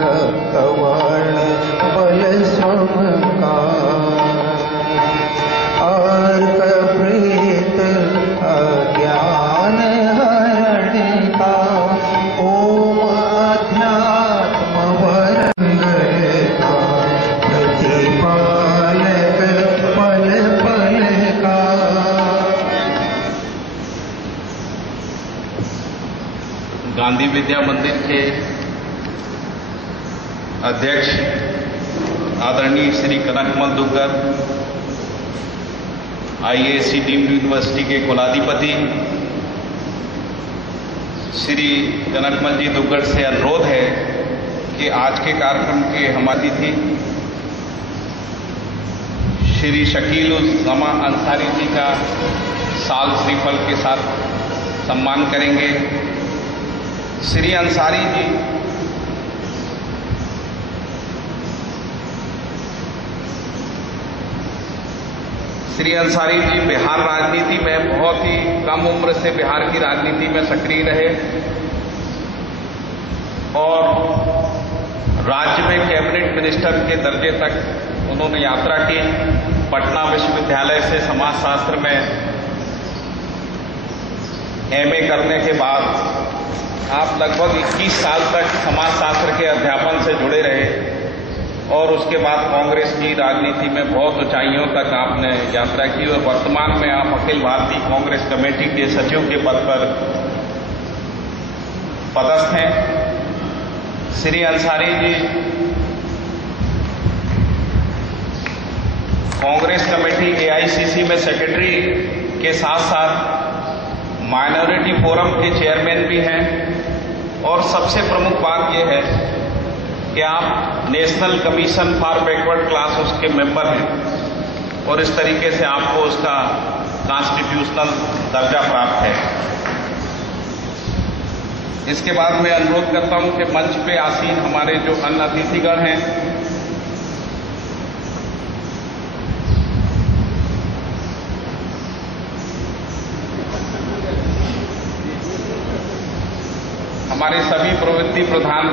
रक्तवर्ण बल समका अर्क प्रीत अज्ञान हरण का ओम अध्यात्म वरंगल का प्रतिपालक पल पल का। गांधी विद्या मंदिर के अध्यक्ष आदरणीय Shri Kanakmal Duggal, IASC deemed university के कुलाधिपति श्री कनकमल जी दुग्गल से अनुरोध है कि आज के कार्यक्रम के हमारी अतिथि श्री शकील-उज़-ज़मा अंसारी जी का साल श्रीफल के साथ सम्मान करेंगे। श्री अंसारी जी बिहार राजनीति में बहुत ही कम उम्र से बिहार की राजनीति में सक्रिय रहे और राज्य में कैबिनेट मिनिस्टर के दर्जे तक उन्होंने यात्रा की। पटना विश्वविद्यालय से समाजशास्त्र में MA करने के बाद आप लगभग 21 साल तक समाजशास्त्र के अध्यापन से जुड़े रहे और उसके बाद कांग्रेस की राजनीति में बहुत ऊंचाइयों तक आपने यात्रा की और वर्तमान में आप अखिल भारतीय कांग्रेस कमेटी के सचिव के पद पर पदस्थ हैं। श्री अंसारी जी कांग्रेस कमेटी AICC में सेक्रेटरी के साथ साथ माइनॉरिटी फोरम के चेयरमैन भी हैं और सबसे प्रमुख बात यह है कि आप national commission for backward class उसके मेंबर हैं और इस तरीके से आपको उसका कॉन्स्टिट्यूशनल दर्जा प्राप्त है। इसके बाद मैं अनुरोध करता हूं कि मंच पे आसीन हमारे जो अन्य अतिथिगण हैं हमारे सभी प्रवृत्ति प्रधान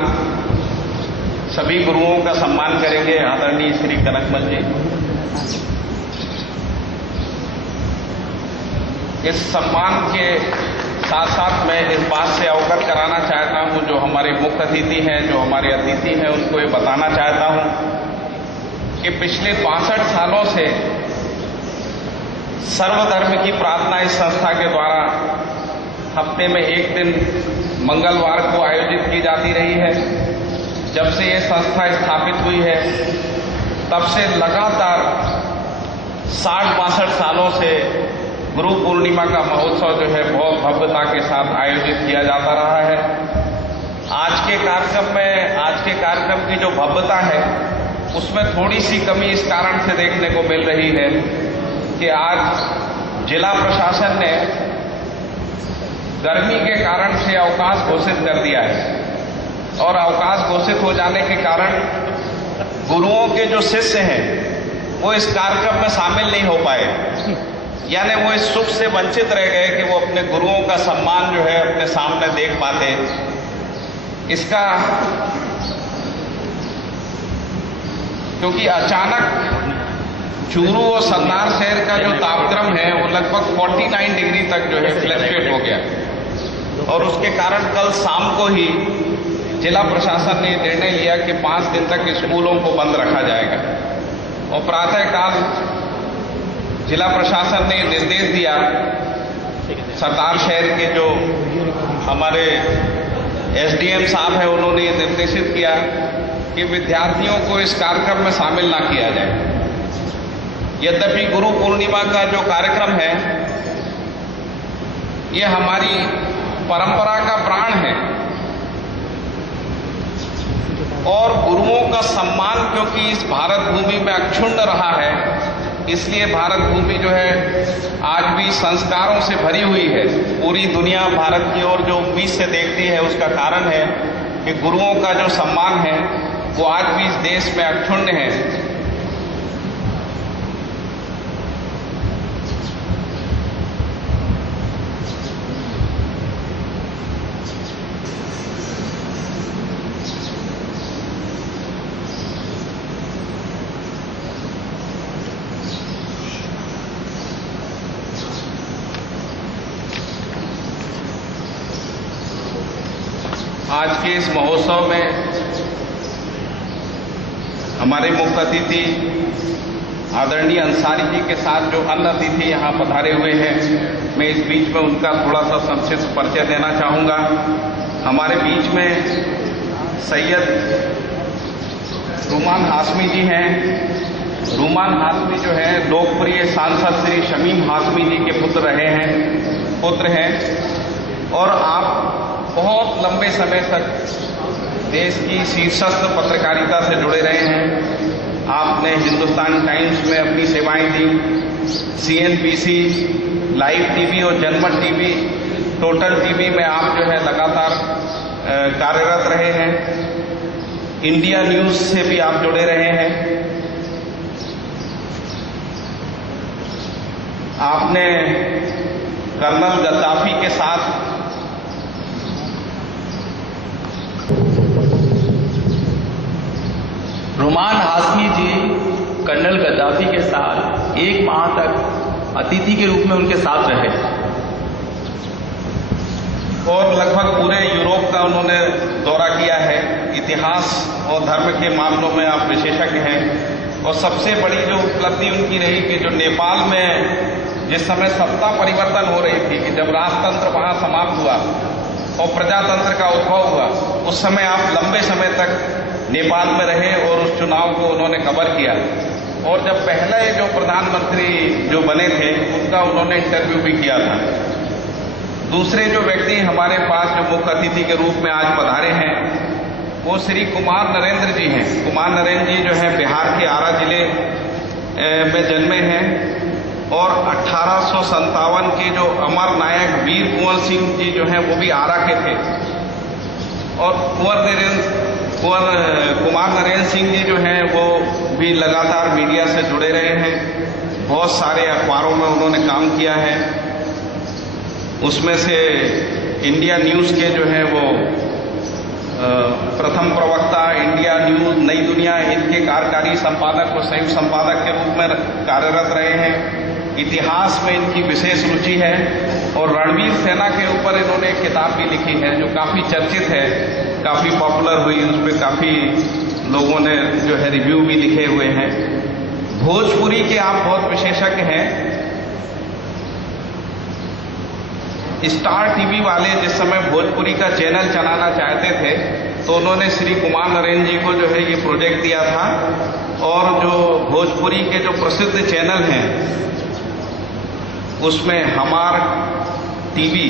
सभी गुरुओं का सम्मान करेंगे। आदरणीय श्री कनकमल जी, इस सम्मान के साथ साथ मैं इस बात से अवगत कराना चाहता हूं, जो हमारे मुख्य अतिथि हैं, जो हमारे अतिथि हैं, उनको ये बताना चाहता हूं कि पिछले 62 सालों से सर्वधर्म की प्रार्थना इस संस्था के द्वारा हफ्ते में एक दिन मंगलवार को आयोजित की जाती रही है। जब से ये संस्था स्थापित हुई है तब से लगातार 60-62 सालों से गुरु पूर्णिमा का महोत्सव जो है बहुत भव्यता के साथ आयोजित किया जाता रहा है। आज के कार्यक्रम की जो भव्यता है उसमें थोड़ी सी कमी इस कारण से देखने को मिल रही है कि आज जिला प्रशासन ने गर्मी के कारण से अवकाश घोषित कर दिया है और अवकाश घोषित हो जाने के कारण गुरुओं के जो शिष्य हैं वो इस कार्यक्रम में शामिल नहीं हो पाए, यानी वो इस सुख से वंचित रह गए कि वो अपने गुरुओं का सम्मान जो है अपने सामने देख पाते। इसका क्योंकि अचानक चूरू और सन्नार शहर का जो तापक्रम है वो लगभग 49 डिग्री तक जो है फ्लक्चुएट हो गया और उसके कारण कल शाम को ही जिला प्रशासन ने निर्णय लिया कि 5 दिन तक स्कूलों को बंद रखा जाएगा और प्रातःकाल जिला प्रशासन ने निर्देश दिया, सरदार शहर के जो हमारे SDM साहब हैं उन्होंने ये निर्देशित किया कि विद्यार्थियों को इस कार्यक्रम में शामिल ना किया जाए। यद्यपि गुरु पूर्णिमा का जो कार्यक्रम है ये हमारी परंपरा का प्राण है और गुरुओं का सम्मान क्योंकि इस भारत भूमि में अक्षुण्ण रहा है, इसलिए भारत भूमि जो है आज भी संस्कारों से भरी हुई है। पूरी दुनिया भारत की ओर जो उम्मीद से देखती है उसका कारण है कि गुरुओं का जो सम्मान है वो आज भी इस देश में अक्षुण्ण है। आज के इस महोत्सव में हमारे मुख्य अतिथि आदरणीय अंसारी जी के साथ जो अन्य अतिथि यहाँ पधारे हुए हैं, मैं इस बीच में उनका थोड़ा सा संक्षिप्त परिचय देना चाहूँगा। हमारे बीच में सैयद रुमान हाशमी जी हैं। रुमान हाशमी जो है लोकप्रिय सांसद श्री शमीम हाशमी जी के पुत्र हैं और आप बहुत लंबे समय तक देश की शीर्षस्थ पत्रकारिता से जुड़े रहे हैं। आपने हिंदुस्तान टाइम्स में अपनी सेवाएं दी, CNBC, लाइव टीवी और जनमत टीवी, टोटल टीवी में आप जो है लगातार कार्यरत रहे हैं। इंडिया न्यूज से भी आप जुड़े रहे हैं। आपने कर्नल गद्दाफी के साथ रुमान हाशमी जी कर्नल गद्दाफी के साथ 1 माह तक अतिथि के रूप में उनके साथ रहे और लगभग पूरे यूरोप का उन्होंने दौरा किया है। इतिहास और धर्म के मामलों में आप विशेषज्ञ हैं और सबसे बड़ी जो उपलब्धि उनकी रही कि जो नेपाल में जिस समय सत्ता परिवर्तन हो रही थी कि जब राजतंत्र वहां समाप्त हुआ और प्रजातंत्र का उद्भव हुआ, उस समय आप लंबे समय तक नेपाल में रहे और उस चुनाव को उन्होंने कवर किया। और जब पहले जो प्रधानमंत्री जो बने थे उनका उन्होंने इंटरव्यू भी किया था। दूसरे जो व्यक्ति हमारे पास जो मुख्य अतिथि के रूप में आज पधारे हैं वो श्री कुमार नरेंद्र जी हैं। कुमार नरेंद्र जी जो है बिहार के आरा जिले में जन्मे हैं और 1857 के जो अमर नायक वीर कुंवर सिंह जी जो हैं वो भी आरा के थे। और कुमार नरेंद्र सिंह जी जो हैं वो भी लगातार मीडिया से जुड़े रहे हैं। बहुत सारे अखबारों में उन्होंने काम किया है। उसमें से इंडिया न्यूज के जो है वो प्रथम प्रवक्ता, इंडिया न्यूज, नई दुनिया, इनके कार्यकारी संपादक और संयुक्त संपादक के रूप में कार्यरत रहे हैं। इतिहास में इनकी विशेष रुचि है और रणवीर सेना के ऊपर इन्होंने एक किताब भी लिखी है जो काफी चर्चित है, काफी पॉपुलर हुई। उस पर काफी लोगों ने जो है रिव्यू भी लिखे हुए हैं। भोजपुरी के आप बहुत विशेषज्ञ हैं। स्टार टीवी वाले जिस समय भोजपुरी का चैनल चलाना चाहते थे तो उन्होंने श्री कुमार नरेंद्र जी को जो है ये प्रोजेक्ट दिया था और जो भोजपुरी के जो प्रसिद्ध चैनल हैं उसमें हमार टीवी,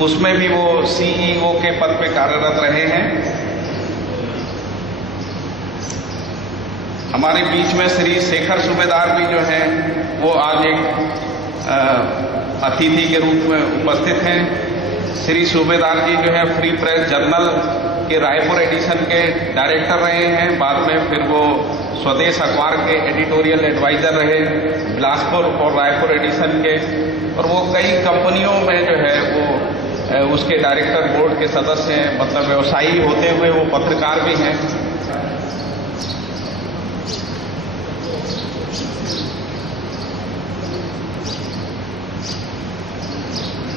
उसमें भी वो CEO के पद पे कार्यरत रहे हैं। हमारे बीच में श्री शेखर सूबेदार भी जो हैं वो आज एक अतिथि के रूप में उपस्थित हैं। श्री सूबेदार जी जो है फ्री प्रेस जर्नल के रायपुर एडिशन के डायरेक्टर रहे हैं। बाद में फिर वो स्वदेश अखबार के एडिटोरियल एडवाइजर रहे, बिलासपुर और रायपुर एडिशन के। और वो कई कंपनियों में जो है वो उसके डायरेक्टर बोर्ड के सदस्य हैं। मतलब व्यवसायी होते हुए वो पत्रकार भी हैं।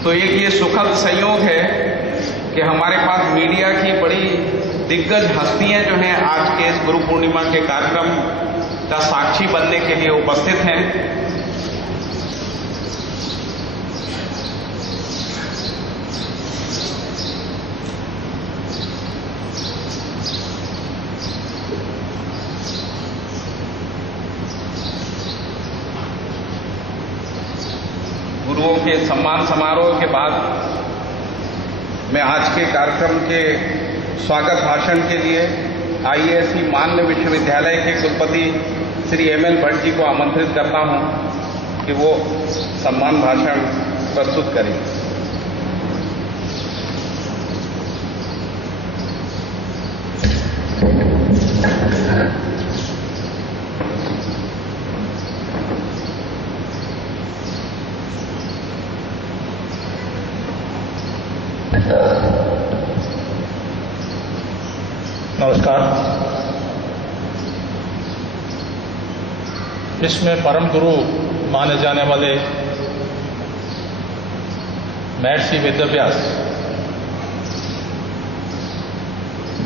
तो एक ये सुखद संयोग है कि हमारे पास मीडिया की बड़ी दिग्गज हस्तियां जो हैं आज के इस गुरु पूर्णिमा के कार्यक्रम का साक्षी बनने के लिए उपस्थित हैं। गुरुओं के सम्मान समारोह के बाद मैं आज के कार्यक्रम के स्वागत भाषण के लिए IASC मान्य विश्वविद्यालय के कुलपति श्री ML भट्ट जी को आमंत्रित करता हूं कि वो सम्मान भाषण प्रस्तुत करें। नमस्कार। इसमें परम गुरु माने जाने वाले महर्षि वेदव्यास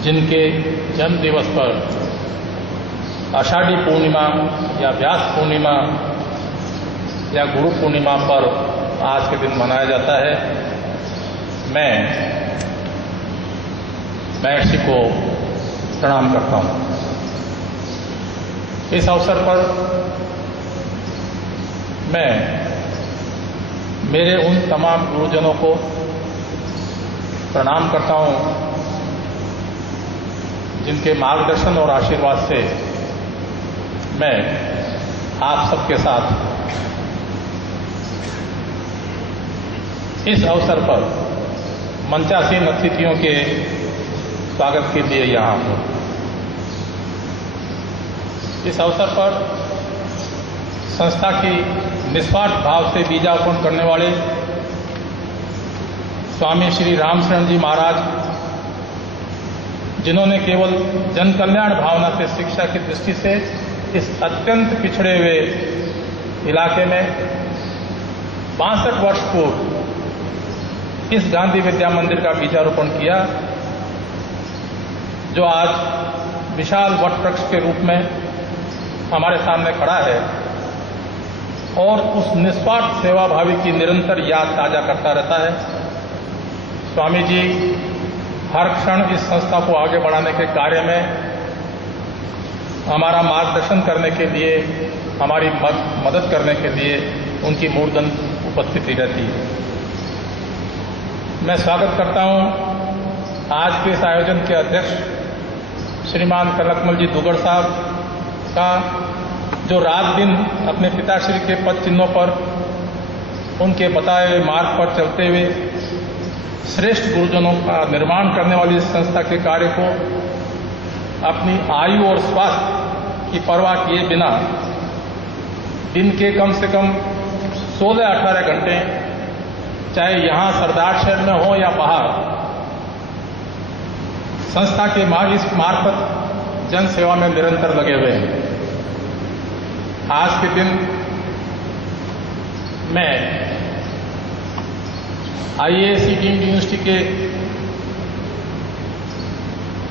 जिनके जन्म दिवस पर आषाढ़ी पूर्णिमा या व्यास पूर्णिमा या गुरु पूर्णिमा पर आज के दिन मनाया जाता है, मैं महर्षि को प्रणाम करता हूं। इस अवसर पर मैं मेरे उन तमाम गुरुजनों को प्रणाम करता हूं जिनके मार्गदर्शन और आशीर्वाद से मैं आप सबके साथ इस अवसर पर मंचासीन अतिथियों के स्वागत के लिए यहाँ हूँ। इस अवसर पर संस्था की निस्वार्थ भाव से बीजारोपण करने वाले स्वामी श्री रामशरण जी महाराज, जिन्होंने केवल जन कल्याण भावना से शिक्षा की दृष्टि से इस अत्यंत पिछड़े हुए इलाके में 62 वर्ष पूर्व इस गांधी विद्या मंदिर का बीजारोपण किया, जो आज विशाल वट वृक्ष के रूप में हमारे सामने खड़ा है और उस निस्वार्थ सेवाभावी की निरंतर याद ताजा करता रहता है। स्वामी जी हर क्षण इस संस्था को आगे बढ़ाने के कार्य में हमारा मार्गदर्शन करने के लिए, हमारी मदद करने के लिए उनकी मूर्धन उपस्थिति रहती है। मैं स्वागत करता हूं आज के इस आयोजन के अध्यक्ष श्रीमान कनकमल जी दुगड़ साहब का, जो रात दिन अपने पिताश्री के पद चिन्हों पर उनके बताए हुए मार्ग पर चलते हुए श्रेष्ठ गुरुजनों का निर्माण करने वाली इस संस्था के कार्य को अपनी आयु और स्वास्थ्य की परवाह किए बिना दिन के कम से कम 16-18 घंटे, चाहे यहां सरदार शहर में हो या बाहर, संस्था के इस मार्फत जन सेवा में निरंतर लगे हुए हैं। आज के दिन मैं आईएएसी डीम्ड यूनिवर्सिटी के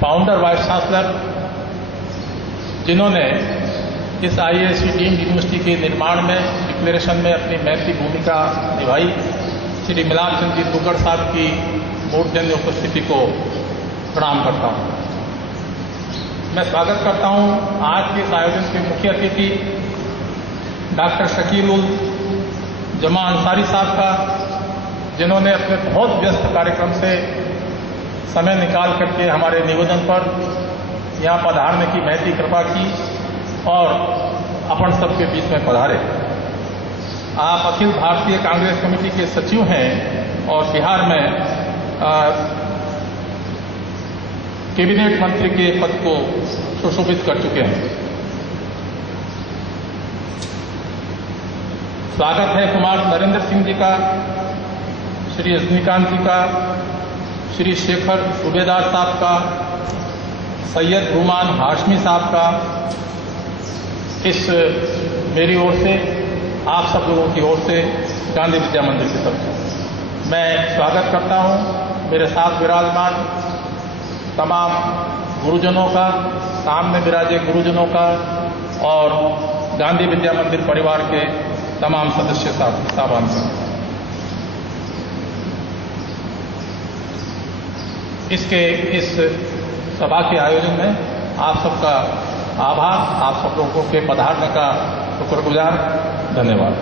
फाउंडर वाइस चांसलर, जिन्होंने इस आईएएसी डीम्ड यूनिवर्सिटी के निर्माण में, डिक्लेरेशन में अपनी महत्वपूर्ण भूमिका निभाई, श्री मिलाप चंद जी दुगड़ साहब की मूर्धन्य उपस्थिति को प्रणाम करता हूं। मैं स्वागत करता हूं आज के इस आयोजन के मुख्य अतिथि डॉक्टर शकील जमा अंसारी साहब का, जिन्होंने अपने बहुत व्यस्त कार्यक्रम से समय निकाल करके हमारे निवेदन पर यहाँ पधारने की महती कृपा की और अपन सबके बीच में पधारे। आप अखिल भारतीय कांग्रेस कमेटी के सचिव हैं और बिहार में कैबिनेट मंत्री के पद को सुशोभित कर चुके हैं। स्वागत है कुमार नरेंद्र सिंह जी का, श्री रजनीकांत जी का, श्री शेखर सूबेदार साहब का, सैयद रुमान हाशमी साहब का, इस मेरी ओर से, आप सब लोगों की ओर से गांधी विद्या मंदिर की तरफ से मैं स्वागत करता हूं। मेरे साथ विराजमान तमाम गुरुजनों का, सामने विराजे गुरुजनों का और गांधी विद्या मंदिर परिवार के तमाम सदस्य साहबान का। इस सभा के आयोजन में आप सबका आभार, आप सब लोगों के पधारने का शुक्रगुजार, धन्यवाद।